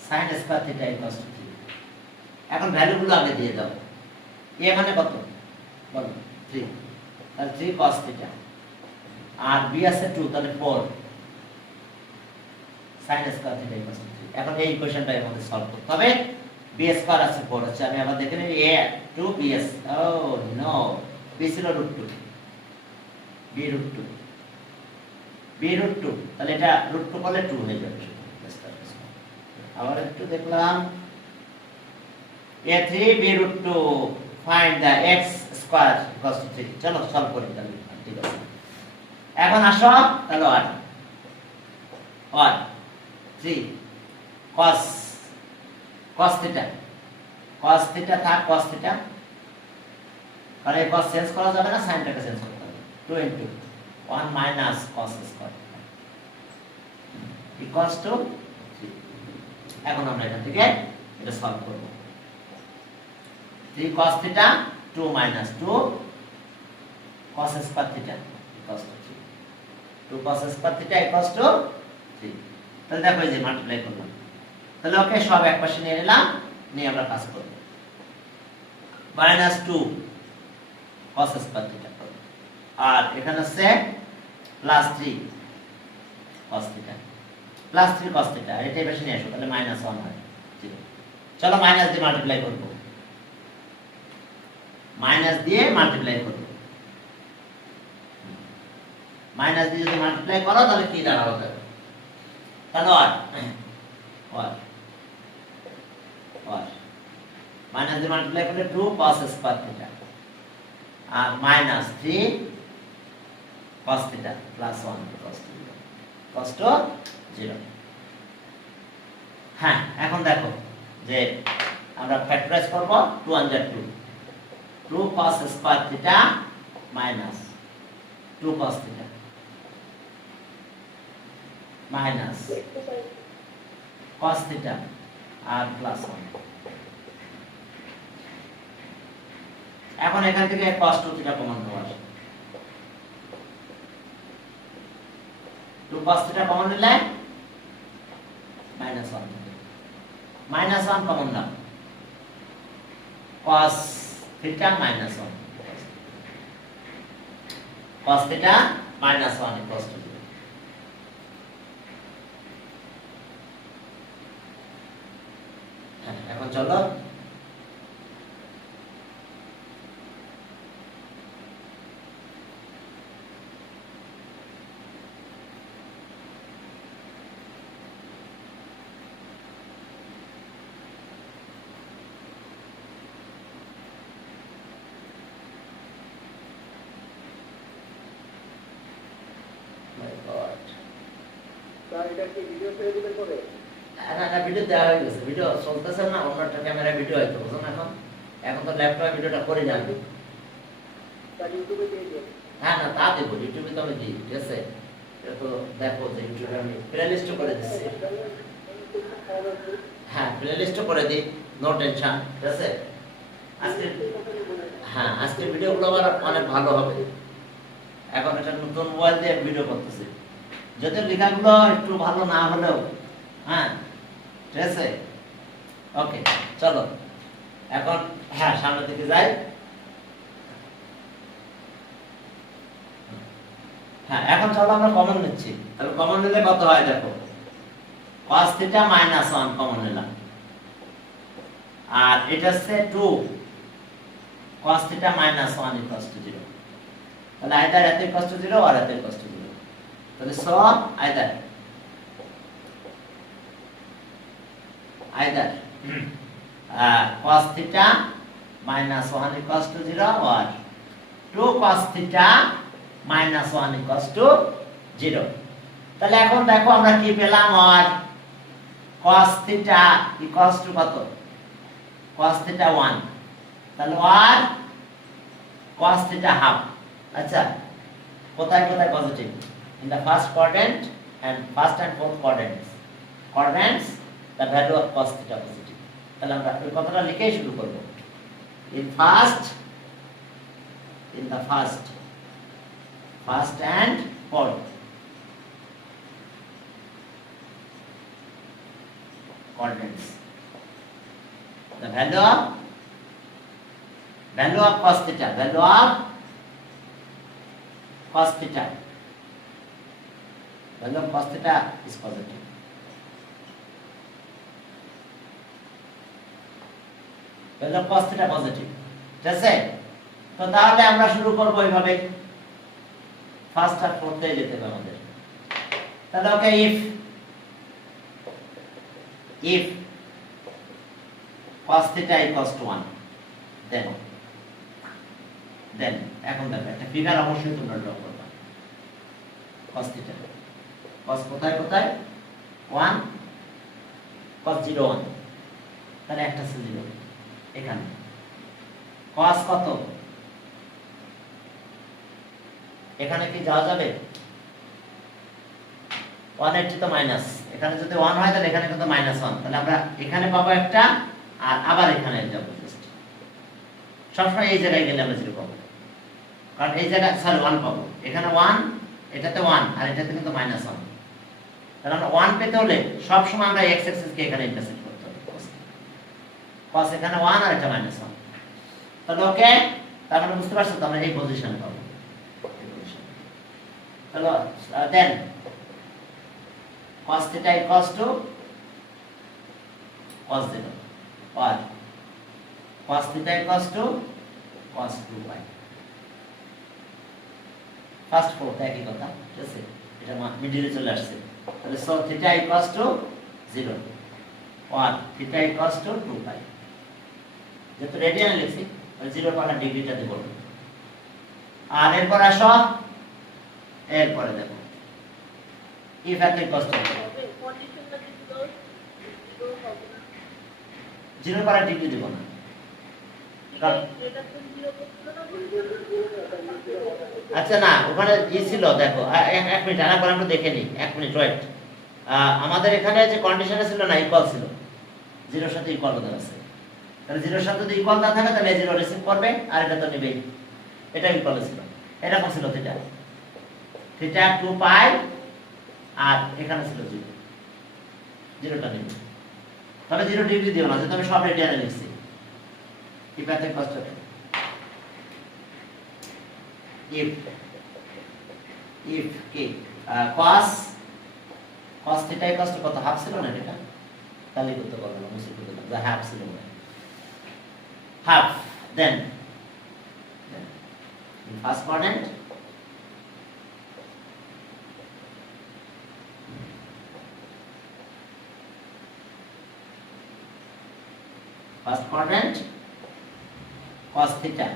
sin square theta equals to 3। এখন ভ্যালুগুলো আগে দিয়ে দাও, a মানে কত বলো 3, তাহলে 3 cos থিটা, আর b আছে 2, তাহলে 4 sin square theta equals to 3। এখন এই ইকুয়েশনটা এর মধ্যে সলভ করতে হবে, b স্কয়ার আছে 4 আছে, আমি আবার দেখে নিই a 2 bs, oh no b ছিল √2, b root two, b root two, তাহলে এটা রুট টু করলে 2 হয়ে যাবে। আবার একটু দেখলাম a3 b root 2 find the x square equals to 3। চলো সলভ করি তাহলে, ঠিক আছে। এখন আসো তাহলে আর 3 cos থিটা, cos থিটা থাক, cos থিটা, কারণ এই cos চেঞ্জ করা যাবে না, সাইনটাকে চেঞ্জ করতে হবে। 2 into 1 minus cos square equals to 3। এখন আমরা এখান থেকে এটা সলভ করব। 3 cos theta 2 minus 2 cos square theta equals to 3। 2 cos square theta equals to 3। তাহলে দেখো এই যে মাল্টিপ্লাই করলাম, তাহলে ওকে সব একপাশে নিয়ে নিলাম, নিয়ে আমরা কাজ করব। minus 2 cos square theta, আর এখানে আছে plus 3 cos theta, plus 3 cos theta, এটা এই পাশে নিয়ে আসো, তাহলে -1 হয় 0। চলো মাইনাস দিয়ে মাল্টিপ্লাই করব, মাইনাস দিয়ে মাল্টিপ্লাই করব। মাইনাস দিয়ে যদি মাল্টিপ্লাই করো তাহলে কি দাঁড়াবে? তাহলে আর মাইনাস দিয়ে মাল্টিপ্লাই করলে 2 cos square theta R minus 3 cos theta plus 1 cos to 0। হ্যাঁ, এখন দেখো যে আমরা ফ্যাক্টরাইজ করব। 2 1 2, 2 cos square theta minus 2 cos theta minus cos theta আর plus 1। এখন এখান থেকে cos 2 theta কমন নেওয়া আছে, 2 cos theta কমন নিলে -1 common now, cos theta -1, cos theta -1 equals to 0। এখন চলো ভিডিও দেওয়া হয়ে গেছে, ভিডিও চলতেছে না, অন্য একটা ক্যামেরা ভিডিও হয়তো বুঝুন। এখন তো ল্যাপটপে ভিডিওটা করে জানবে। হ্যাঁ না, তা দেবো ইউটিউবে, তো আমি দিই, ঠিক আছে। এটা তো দেখো যে ইউটিউবে আমি প্লে লিস্ট করে দিচ্ছি। হ্যাঁ, প্লে লিস্ট করে দিই, নো টেনশন, ঠিক আছে। আজকের ভিডিওগুলো আবার অনেক ভালো হবে। এখন একটা নতুন মোবাইল দিয়ে ভিডিও করতেছি, যদিও লেখাগুলো একটু ভালো না হলেও, হ্যাঁ ঠিক আছে। ওকে চলো এখন সামনের দিকে যাই। এখন চলো আমরা কমন নিচ্ছি, তাহলে কমন নিলে কত হয় দেখো, cos theta -1 কমন নিলাম, আর এটা হচ্ছে 2 cos theta -1 equals to 0। তাহলে আইদার এত equals to 0 আর এত equals to 0, তাহলে সব either cos theta -1 equals to 0 or 2 cos theta -1 equals to 0। তাহলে এখন দেখো আমরা কি পেলাম, আর cos theta equals to কত, cos theta 1, তাহলে আর cos theta half। আচ্ছা, কোথায় কোথায় positive? in the first quadrant and first and fourth quadrants the value of cos theta positive। তাহলে আমরা এই কথাটা লিখে শুরু করব, in the first and fourth quadrants the value of cos theta, cos theta is positive। value of cos theta positive, ঠিক আছে। তো তাহলে আমরা শুরু করব এইভাবে, ফার্স্ট আর ফোর্থে যেতে হবে আমাদের। তাহলে ওকে, if cos theta equals to 1, then এখন দেখো একটা ফিগার অবশ্যই তোমরা ড্র করবে। cos theta, cos কোথায় 1, cos 0 1, তাহলে একটা আছে 0 এখানে। cos কত, এখানে কি যাওয়া যাবে? 180 তো মাইনাস, এখানে যদি 1 হয় তাহলে এখানে কিন্তু -1, তাহলে আমরা এখানে পাবো একটা, আর আবার এখানে যাব। সবসময় এই জায়গায় গেলে আমরা 0 পাবো, কারণ এই জায়গায় 1 পাবো, এখানে 1, এটাতে 1, আর এটাতে কিন্তু -1। তাহলে আমরা 1 পেতে হলে সবসময় আমরা x অ্যাক্সিস কে এখানে ইন্টারসেক্ট করতে হবে। cos এখানে 1 আর এটা -1, তাহলে ওকে, তার মানে বুঝতে পারছো তো আমরা এই পজিশনে পাবো। তাহলে দেন cos theta equals to cos 0, or cos theta equals to cos 2 pi। First fourth একই কথা, ঠিক আছে, এটা মিডলে চলে আসছে। তাহলে so theta equals to 0, or theta equals to 2 pi। যেহেতু রেডিয়ান লিখছি, ওই 0 পাওয়ার ডিগ্রিটা দেব। আর এরপর আসো, এরপরে দেখো if at equals to 0 power degree দেব না, আচ্ছা না ওখানে ছিল, দেখো এক মিনিট আরেকবার আমরা দেখে নিই, 1 মিনিট ওয়েট। আমাদের এখানে যে কন্ডিশনে ছিল না, ইকুয়াল ছিল, 0 এর সাথে ইকুয়াল হতে আছে। তাহলে 0 এর সাথে যদি ইকুয়াল না থাকে তাহলে 0 রিসিভ করবে, আর এটা তো নেবেই, এটা ইকুয়াল ছিল। এটা কোন ছিল? থিটা 2 পাই, আর এখানে ছিল 0, 0টা নেবে। তবে 0 ডিগ্রি দিও না, যেহেতু আমি সব রেডিয়ানে লিখছি। কি প্যাথে কষ্ট হবে, if কি cos theta equals to কত, হাফ ছিল না এটা, তাহলে করতে পারবো না, মুছে করতে পারবো, হাফ ছিল না, half. Then first quadrant, first quadrant cos theta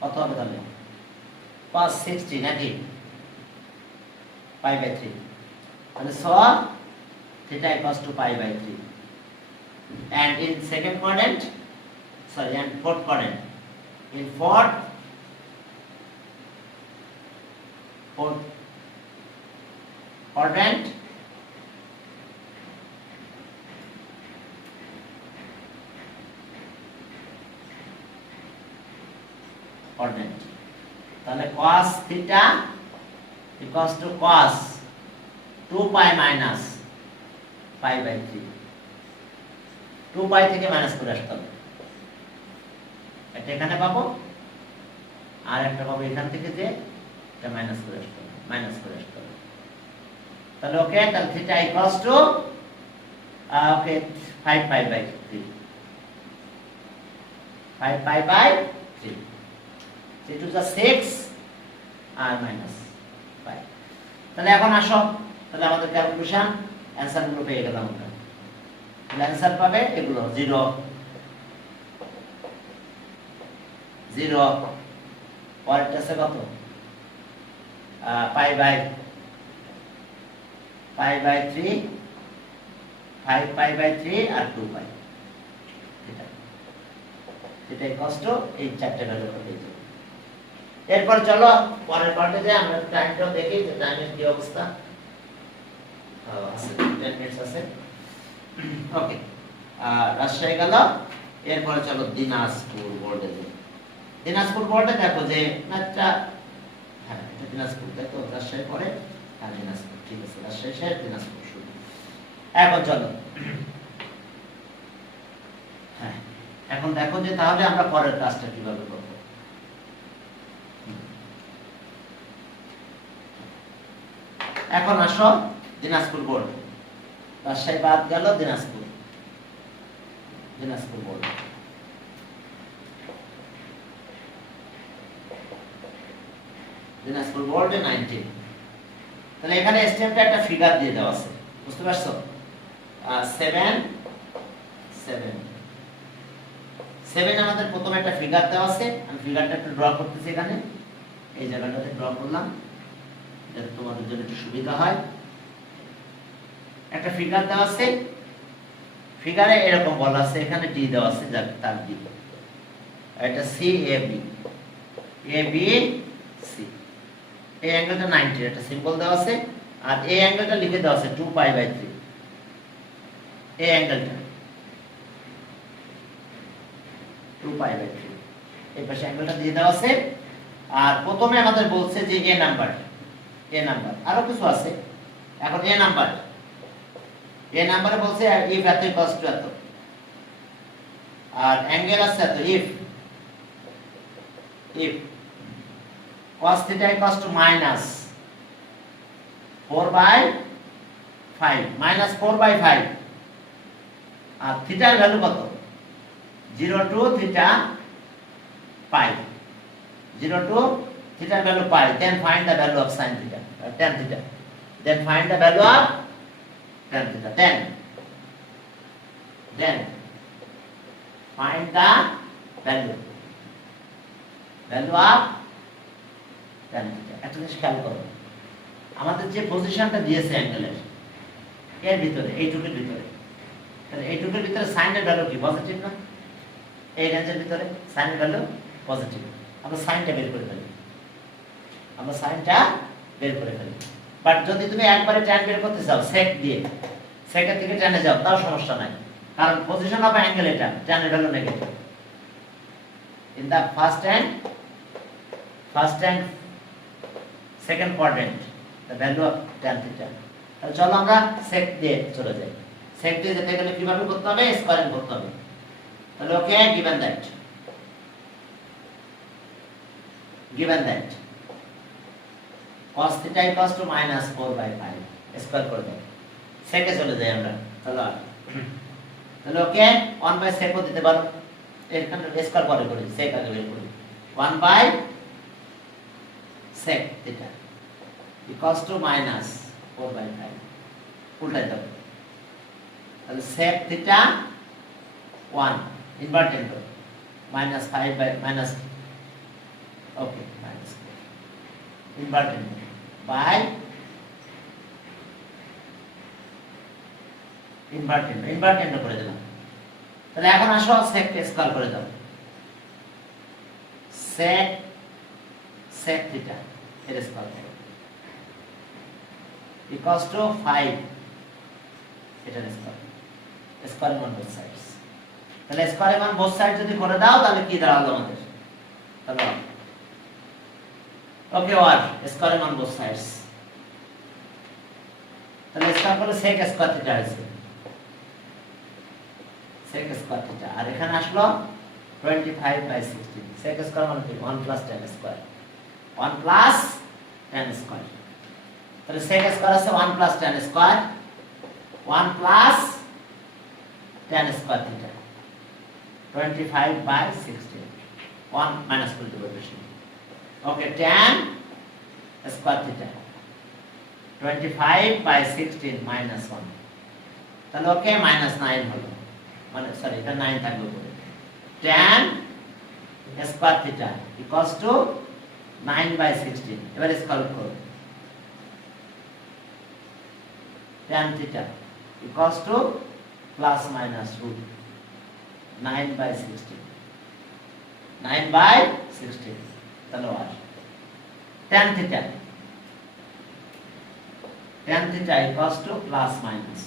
কত হবে তাহলে? cos 60 নাকি pi by 3, তাহলে so theta equals to pi by 3। and in second quadrant, sorry, and fourth quadrant, in fourth quadrant, তাহলে cos theta equals to cos 2 pi minus pi by 3, 2 pi থেকে মাইনাস করে আসতে হবে, এটা এখানে পাবো, আর একটা পাবো এখান থেকে, যে এটা মাইনাস করে আসতে হবে, তাহলে ওকে, তাহলে theta equals to okay 5 pi by 3, 5 pi by 3, it is a 6 আর মাইনাস 5। তাহলে এখন আসো, তাহলে আমাদের ক্যালকুলেশন অ্যানসার গুলো পেয়ে গেলাম আমরা। তাহলে অ্যানসার পাবে এগুলো 0 0, পরেরটা আছে কত, পাই বাই 3, 5 পাই বাই 3 আর 2 পাই, এটাই কষ্ট, এই চারটে ভ্যালু পেয়ে যাবে। এরপর চলো পরের পার্টে যাই, আমরা টাইমটা দেখি যে টাইমের কি অবস্থা আছে, 10 মিনিটস আছে। ওকে, রাজশাহী গেল, এরপরে চলো দিনাজপুর বোর্ডে যাই। দিনাজপুর বোর্ডে দেখো যে ম্যাথটা, হ্যাঁ এটা দিনাজপুর, তাই তো, রাজশাহী পরে আর দিনাজপুর, ঠিক আছে, রাজশাহী শেষ, দিনাজপুর শুরু। এখন চলো, হ্যাঁ এখন দেখো যে তাহলে আমরা পরের কাজটা কিভাবে করব। এখন আসো দিনাজপুর বোর্ড, রাজশাহী বাদ গেল, দিনাজপুর বোর্ড। দিনাজপুর বোর্ডে 19। তাহলে এখানে স্টেপটা একটা ফিগার দিয়ে দেওয়া আছে, বুঝতে পারছো? 7 7 7 আমাদের প্রথমে একটা ফিগার দেওয়া আছে, আমি ফিগারটা একটু ড্র করতেছি এখানে, এই জায়গাটাতে ড্র করলাম যাতে তোমাদের জন্য একটু সুবিধা হয়। একটা ফিগার দেওয়া আছে, ফিগারে এরকম বলা আছে, এখানে ডি দেওয়া আছে, যাক তার ডি, এটা C A B, A B C, এই অ্যাঙ্গেলটা 90, এটা সিম্বল দেওয়া আছে, আর এই অ্যাঙ্গেলটা লিখে দেওয়া আছে 2 পাই বাই 3, এই অ্যাঙ্গেলটা 2 পাই বাই 3, এই পাশে অ্যাঙ্গেলটা দিয়ে দেওয়া আছে। আর প্রথমে আমাদের বলছে যে এ নাম্বার, আরো কিছু আছে, এখন এ নাম্বারে বলছে ইফ এত ইকুয়ালস টু এত, আর অ্যাঙ্গেল আছে এত, if cos theta equals to minus 4 by 5, minus 4 by 5, আর থিটার ভ্যালু কত? 0 to theta pi, 0 to theta value pi, then find the value of sin theta, tan theta, then find the value of tan theta, then find the value of tan theta। একটা জিনিস খেয়াল করো, আমাদের যে পজিশনটা দিয়েছে অ্যাঙ্গেলের এর ভিতরে, এইটুকুর ভিতরে, তাহলে এইটুকুর ভিতরে সাইনের ভ্যালু কি? পজিটিভ না? এই রেঞ্জের ভিতরে সাইনের ভ্যালু পজিটিভ, আমরা সাইনটা বের করে ফেলি, বাট যদি তুমি একবারে ট্যান বের করতে চাও সেক দিয়ে, সেকের থেকে ট্যানে যাও, তাও সমস্যা নাই, কারণ পজিশন অফ অ্যাঙ্গেল এটা, ট্যানের value negative. In the first and second quadrant the value of tan theta. তাহলে চলো আমরা সেক দিয়ে চলে যাই। সেক দিয়ে যেতে গেলে কিভাবে করতে হবে? স্কয়ারিং করতে হবে। তাহলে ওকে, given that cos theta equals to minus 4 by 5, square করে দাও, সেকে চলে যাই আমরা। তাহলে ওকে 1 বাই sec ও দিতে পারো, এখানে স্কয়ার করে করি, sec আগে বের করি, 1 by sec theta equals to minus 4 by 5, উল্টাই দাও, তাহলে sec theta 1 ইনভার্টেড করো, minus 5 by minus, okay, minus inverted by inverted করে দিলাম। তাহলে এখন আসো sec কে স্কয়ার করে দাও, sec theta এর স্কয়ার করো equals to 5, এটার স্কয়ার অন বোথ সাইডস। তাহলে স্কয়ার অন বোথ সাইড যদি করে দাও তাহলে কি দাঁড়ালো আমাদের? তাহলে ওকে, আর স্কয়ার অন বোথ সাইডস, তাহলে স্কয়ার করলে sec স্কয়ার থিটা আছে, sec স্কয়ার থিটা, আর এখানে আসলো 25 by 16, sec স্কয়ার মানে কি? 1 plus tan square, 1 plus tan square, তাহলে sec স্কয়ার আছে 1 plus tan square, 1 plus tan square theta, 25 by 16, 1 minus করে দেব বেশি। ওকে, tan square theta 25 by 16 minus 1, তাহলে ওকে minus 9 হলো, মানে সরি এটা 9 থাকবে উপরে, tan square theta equals to 9 by 16, এবারে স্কয়ার করো, tan theta equals to plus minus root 9 by 16, 9 by 16, তাহলে আর tan theta equals to plus minus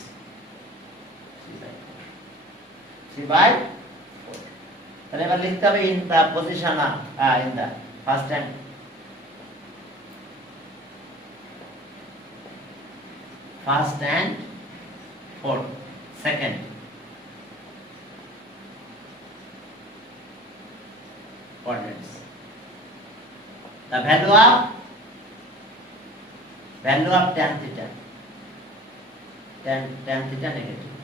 3 by 4, তাহলে এবার লিখতে হবে in the position in the first and fourth, second, coordinates. The value of tan theta, tan theta negative,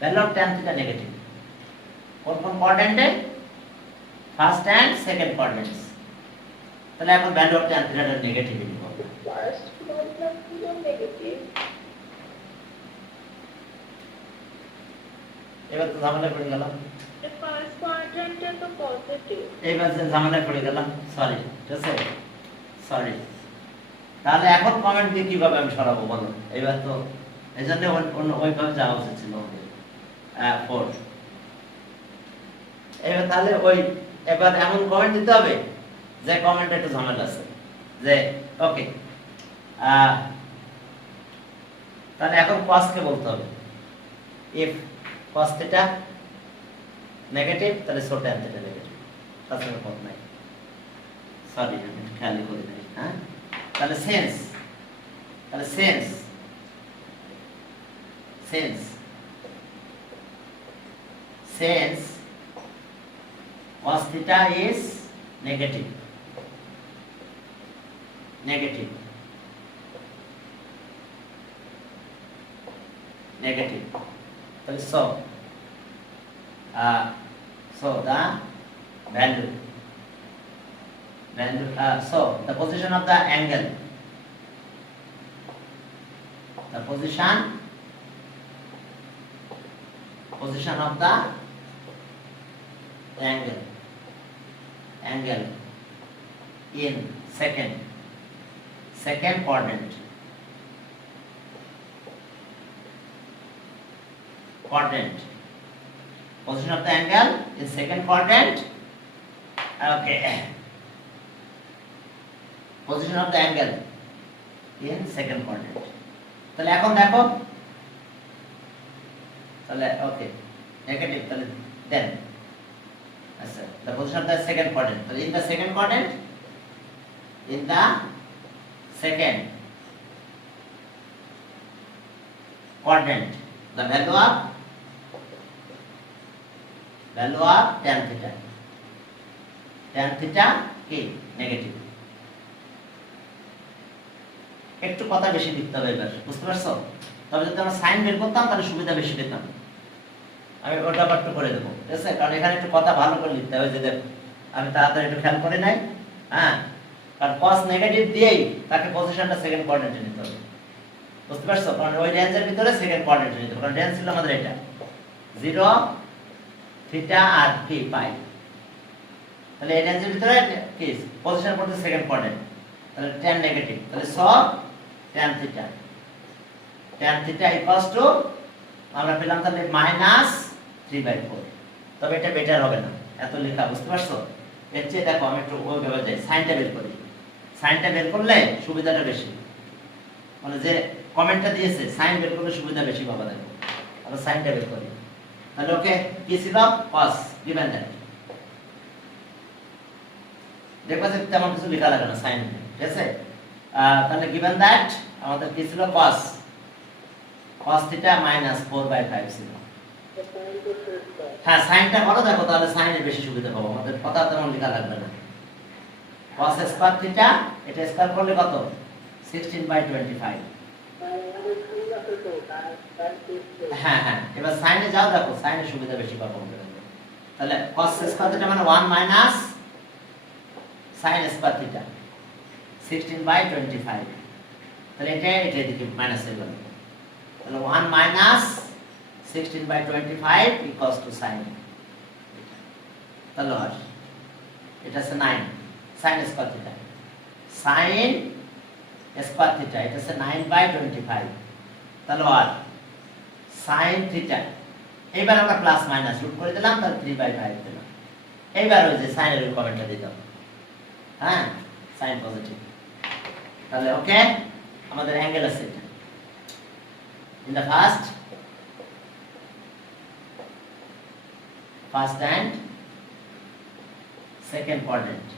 value of tan theta negative, কোন কোয়াড্রেন্টে? ফার্স্ট এন্ড সেকেন্ড কোয়াড্রেন্টস, তাহলে এখন ভ্যালু অফ tan থিটাটা নেগেটিভ নিব। ফার্স্ট কোয়াড্রান্ট ছিল নেগেটিভ, এবার তো ঝামেলা পড়ে গেলাম, ফার্স্ট কোয়াড্রান্টে তো পজিটিভ। এইবার যে ঝামেলা পড়ে গেলাম, সরি, ঠিক আছে, সরি। তাহলে এখন কমেন্ট দিয়ে কিভাবে আমি সরাবো বলো? এবার তো এই জন্য ওইভাবে যাওয়া উচিত ছিল আমাদের 4। এবার তাহলে ওই এবার এমন কমেন্ট দিতে হবে যে কমেন্টে একটু ঝামেলা আছে, যে ওকে তাহলে এখন cos কে বলতে হবে, if cos থিটা নেগেটিভ তাহলে so tan থিটা নেগেটিভ, তাছাড়া পথ নাই। সরি আমি একটু খেয়ালই করি নাই। হ্যাঁ, তাহলে সেন্স, তাহলে sense sense sense cos theta is negative, negative, negative. So the value so the position of the angle, the position of the angle in second quadrant position of the angle in second quadrant. Okay, position of the angle in second quadrant. তাহলে এখন দেখো, তাহলে ওকে নেগেটিভ, তাহলে দেন আচ্ছা the position of the second quadrant, তাহলে in the second quadrant, in the second quadrant the value of tan theta কি নেগেটিভ। একটু কথা বেশি লিখতে হবে এবার, বুঝতে পারছো? তবে যদি আমরা সাইন বের করতাম তাহলে সুবিধা বেশি পেতাম। আমি ওটা একটু করে দেবো, ঠিক আছে? কারণ এখানে একটু কথা ভালো করে লিখতে হবে, যে আমি তাড়াতাড়ি একটু খেয়াল করে নাই। হ্যাঁ, কারণ cos নেগেটিভ দিয়েই তাকে পজিশনটা সেকেন্ড কোয়াড্রেন্টে নিতে হবে, বুঝতে পারছো? কারণ ওই রেঞ্জের ভিতরে সেকেন্ড কোয়াড্রেন্টে নিতে হবে, কারণ রেঞ্জ ছিল আমাদের এটা 0 থিটা আর কি পাই। তাহলে এই রেঞ্জের ভিতরে কি পজিশন পড়ছে সেকেন্ড কোয়াড্রেন্ট, তাহলে tan নেগেটিভ, তাহলে tan theta ইকুয়ালস টু আমরা পেলাম তাহলে -3/4। তবে এটা বেটার হবে না এত লেখা, বুঝতে পারছো? এর চেয়ে দেখো আমি একটু ওইভাবে যাই, সাইনটা বের করি। সাইনটা বের করলে সুবিধাটা বেশি, মানে যে কমেন্টটা দিয়েছে সাইন বের করলে সুবিধা বেশি পাবা। দেখো আমরা সাইনটা বের করি, তাহলে ওকে কি ছিল cos given that, দেখো যে তেমন কিছু লেখা লাগে না সাইন, ঠিক আছে? তাহলে given that আমাদের কি ছিল cos থিটা -4/5 ছিল। হ্যাঁ, সাইনটা করো, দেখো তাহলে সাইনে বেশি সুবিধা পাবো, আমাদের কথা তেমন লেখা লাগবে না। cos স্কয়ার থিটা এটা স্কয়ার করলে কত 16/25। হ্যাঁ হ্যাঁ, এবার সাইনে যাও, দেখো সাইনে সুবিধা বেশি পাবো আমরা। তাহলে cos স্কয়ার থিটা মানে 1 মাইনাস sin স্কয়ার থিটা 16/25, তাহলে এটা এদিকে মাইনাস হয়ে গেল, তাহলে 1 মাইনাস 16/25 ইকুয়ালস টু sin। তাহলে আর এটা আছে 9 sin square theta, sin square theta এটা আছে 9/25, তাহলে আর sin থিটা। এবার আমরা প্লাস মাইনাস রুট করে দিলাম, তাহলে 3/5 দিলাম। এইবার ওই যে sin এর কমেন্টটা দিলাম, হ্যাঁ sin পজিটিভ। তাহলে ওকে আমাদের অ্যাঙ্গেল আছে এটা in the first and second quadrant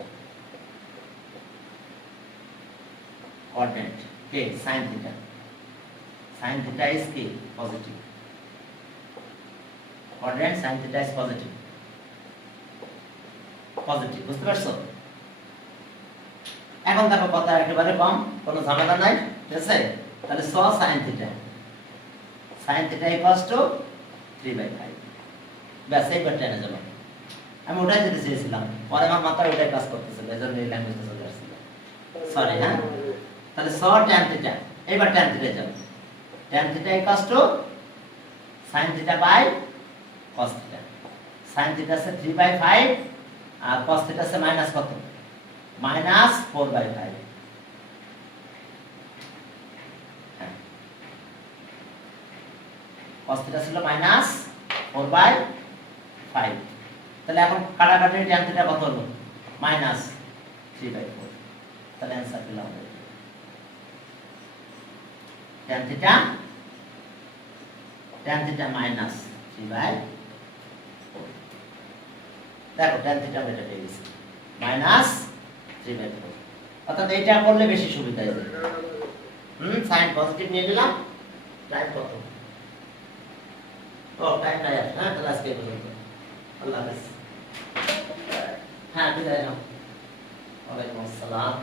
okay, sin theta is কি positive quadrant, sin theta is positive, বুঝতে পারছো? এখন দেখো কথা একেবারে কম, কোনো ঝামেলা নাই, ঠিক আছে? তাহলে sin theta equals to 3/5, ব্যাস এইবার টেনে যাবো। আমি ওটাই যেতে চেয়েছিলাম, পরে আমার মাথায় ওটাই কাজ করতেছিল, এই জন্য এই ল্যাঙ্গুয়েজটা চলে আসছিল। সরি হ্যাঁ, তাহলে স ট্যান থিটা, এবার ট্যান থিটা যাবে, tan theta equals to sine theta by cos theta, sine theta আছে 3/5 আর কস থিটা আছে মাইনাস কত, মাইনাস 4/5। cos থিটা ছিল মাইনাস 4/5, তাহলে এখন কাটাকাটি tan থিটা কত হলো, মাইনাস 3/4, তাহলে অ্যানসার পেলাম tan থিটা মাইনাস 3/4, দেখো tan থিটা আমরা এটা পেয়ে গেছি মাইনাস 3/4, অর্থাৎ এটা করলে বেশি সুবিধা হবে। সাইন পজিটিভ নিয়ে গেলাম, টাইম কত, ও টাইম নাই আর, হ্যাঁ তাহলে আজকে এই পর্যন্ত, আল্লাহ হাফেজ। হ্যাঁ বিদায় নাও, ওয়ালাইকুম আসসালাম।